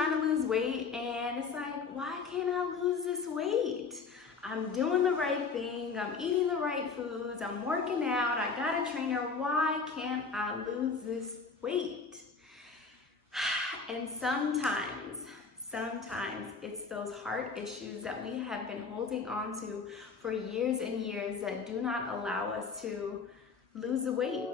trying to lose weight and it's like, why can't I lose this weight? I'm doing the right thing, I'm eating the right foods, I'm working out, I got a trainer, why can't I lose this weight? And sometimes it's those heart issues that we have been holding on to for years and years that do not allow us to lose the weight.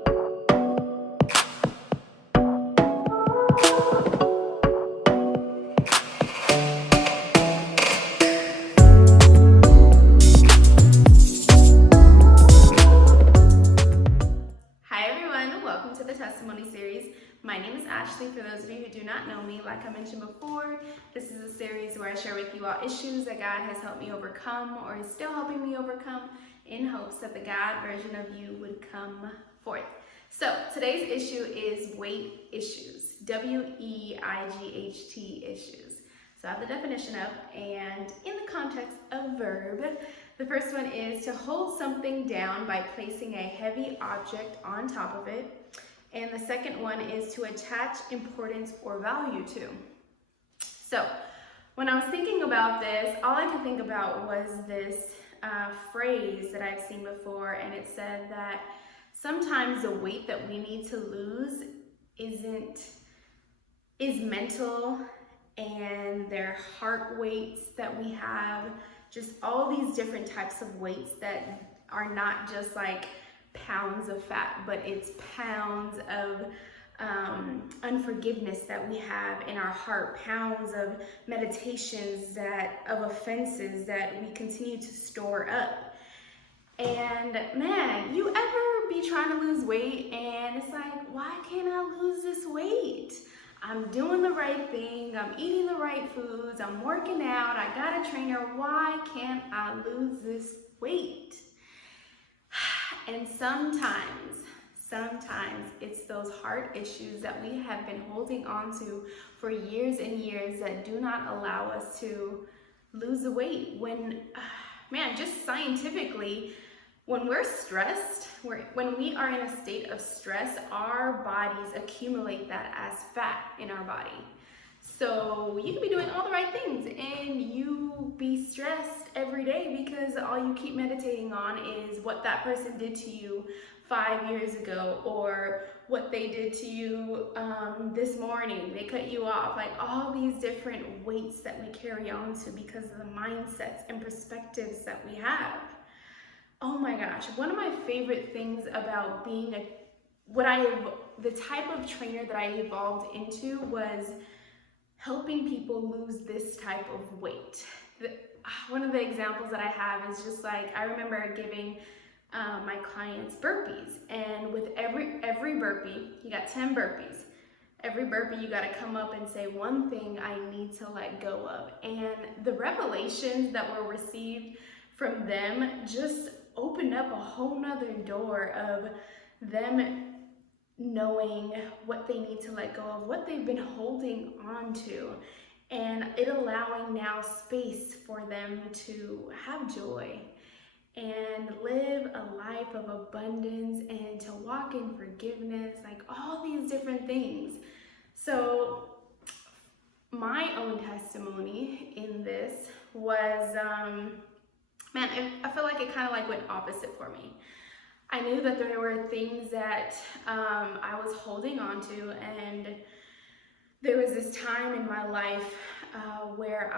Hi everyone, welcome to the testimony series. My name is Ashley. For those of you who do not know me, like I mentioned before, this is a series where I share with you all issues that God has helped me overcome or is still helping me overcome in hopes that the God version of you would come forth. So today's issue is weight issues, WEIGHT issues. So I have the definition up, and in the context of verb, the first one is to hold something down by placing a heavy object on top of it. And the second one is to attach importance or value to. So when I was thinking about this, all I could think about was this phrase that I've seen before, and it said that sometimes the weight that we need to lose is mental, and their heart weights that we have, just all these different types of weights that are not just like pounds of fat, but it's pounds of unforgiveness that we have in our heart, pounds of meditations of offenses that we continue to store up. And man, you ever be trying to lose weight and it's like, why can't I lose this weight? I'm doing the right thing, I'm eating the right foods, I'm working out, I got a trainer, why can't I lose this weight? And sometimes it's those heart issues that we have been holding on to for years and years that do not allow us to lose the weight. When, man, just scientifically, when we're stressed, when we are in a state of stress, our bodies accumulate that as fat in our body. So you can be doing all the right things and you be stressed every day because all you keep meditating on is what that person did to you 5 years ago, or what they did to you this morning. They cut you off. Like all these different weights that we carry on to because of the mindsets and perspectives that we have. Oh my gosh, one of my favorite things about being the type of trainer that I evolved into was helping people lose this type of weight. One of the examples that I have is just like, I remember giving my clients burpees, and with every burpee, you got 10 burpees. Every burpee, you got to come up and say one thing I need to let go of. And the revelations that were received from them just opened up a whole nother door of them knowing what they need to let go of, what they've been holding on to, and it allowing now space for them to have joy and live a life of abundance and to walk in forgiveness, like all these different things. So my own testimony in this was, man, I feel like it kind of like went opposite for me. I knew that there were things that I was holding on to, and there was this time in my life where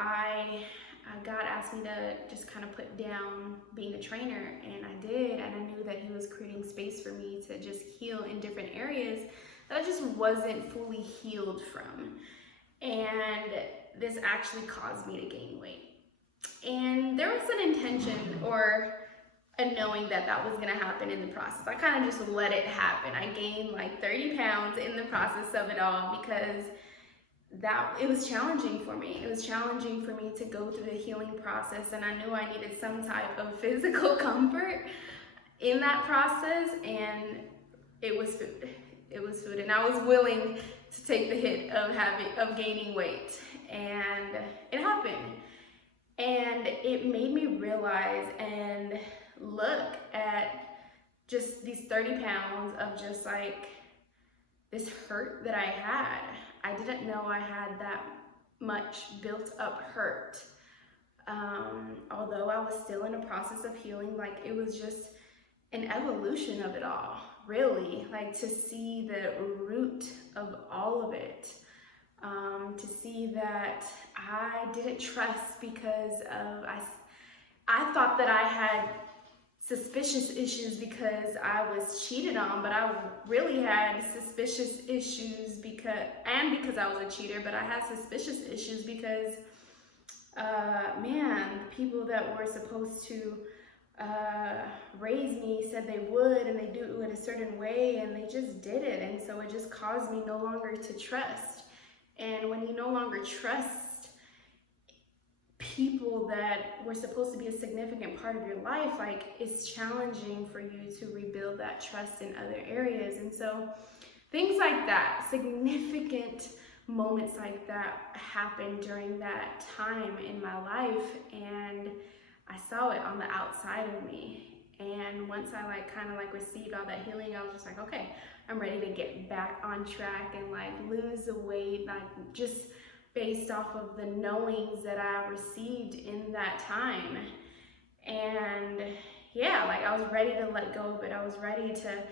God asked me to just kind of put down being a trainer, and I did, and I knew that He was creating space for me to just heal in different areas that I just wasn't fully healed from, and this actually caused me to gain weight. And there was an intention or a knowing that that was going to happen in the process. I kind of just let it happen. I gained like 30 pounds in the process of it all because it was challenging for me. It was challenging for me to go through the healing process, and I knew I needed some type of physical comfort in that process, and it was food. It was food, and I was willing to take the hit of gaining weight, and it happened. And it made me realize and look at just these 30 pounds of just like this hurt that I had. I didn't know I had much built up hurt. Although I was still in a process of healing, like it was just an evolution of it all, really, like to see the root of all of it, to see that I didn't trust because of, I thought that I had suspicious issues because I was cheated on, but I really had suspicious issues because I was a cheater, but I had suspicious issues because man, people that were supposed to raise me said they would, and they do it a certain way, and they just did it, and so it just caused me no longer to trust. And when you no longer trust people that were supposed to be a significant part of your life, like it's challenging for you to rebuild that trust in other areas. And so things like that, significant moments like that happened during that time in my life, and I saw it on the outside of me. And once I kind of received all that healing, I was just like, okay, I'm ready to get back on track and lose the weight, just based off of the knowings that I received in that time. And yeah, I was ready to let go of it. I was ready to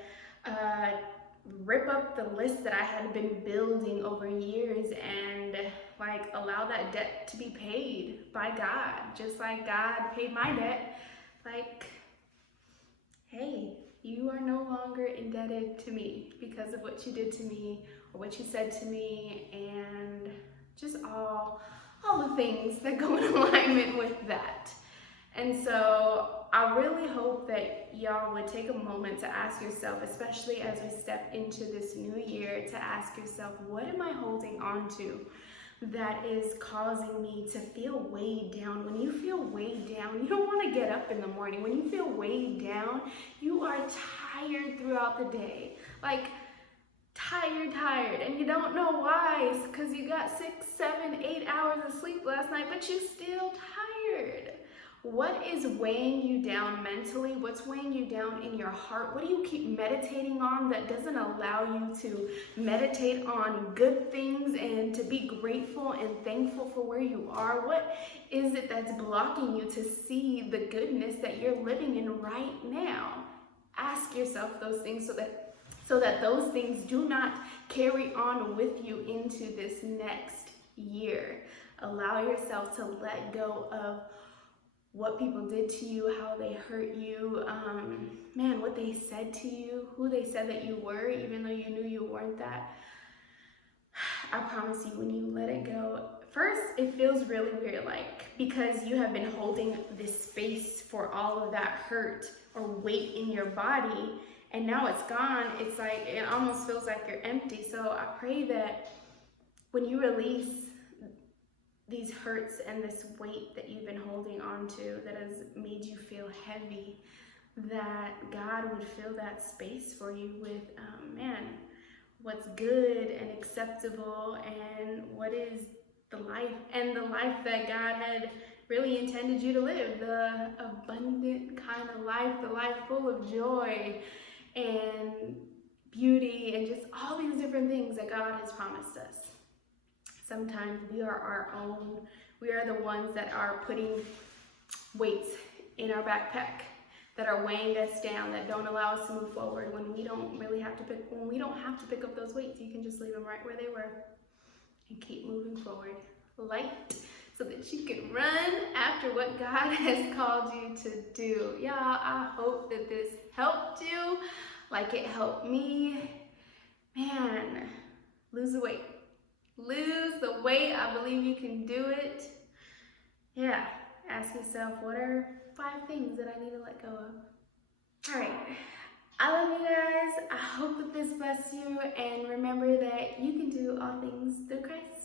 rip up the list that I had been building over years and allow that debt to be paid by God, just like God paid my debt. Hey, you are no longer indebted to me because of what you did to me or what you said to me, and just all the things that go in alignment with that. And so I really hope that y'all would take a moment to ask yourself, especially as we step into this new year, to ask yourself, what am I holding on to that is causing me to feel weighed down? When you feel weighed down, you don't want to get up in the morning. When you feel weighed down, you are tired throughout the day. Tired, and you don't know why. It's because you got 6, 7, 8 hours of sleep last night, but you're still tired. What is weighing you down mentally? What's weighing you down in your heart? What do you keep meditating on that doesn't allow you to meditate on good things and to be grateful and thankful for where you are? What is it that's blocking you to see the goodness that you're living in right now? Ask yourself those things so that those things do not carry on with you into this next year. Allow yourself to let go of what people did to you, how they hurt you, what they said to you, who they said that you were, even though you knew you weren't that. I promise you, when you let it go, first, it feels really weird, because you have been holding this space for all of that hurt or weight in your body, and now it's gone. It's it almost feels like you're empty. So I pray that when you release these hurts and this weight that you've been holding on to that has made you feel heavy, that God would fill that space for you with, what's good and acceptable, and what is the life that God had really intended you to live, the abundant kind of life, the life full of joy and beauty and just all these different things that God has promised us. Sometimes we are the ones that are putting weights in our backpack that are weighing us down, that don't allow us to move forward when we don't have to pick up those weights. You can just leave them right where they were and keep moving forward, light, so that you can run after what God has called you to do. Y'all, I hope that this helped you like it helped me. Man, lose the weight. Lose the weight. I believe you can do it. Yeah, ask yourself, what are 5 things that I need to let go of? All right, I love you guys. I hope that this blessed you, and remember that you can do all things through Christ.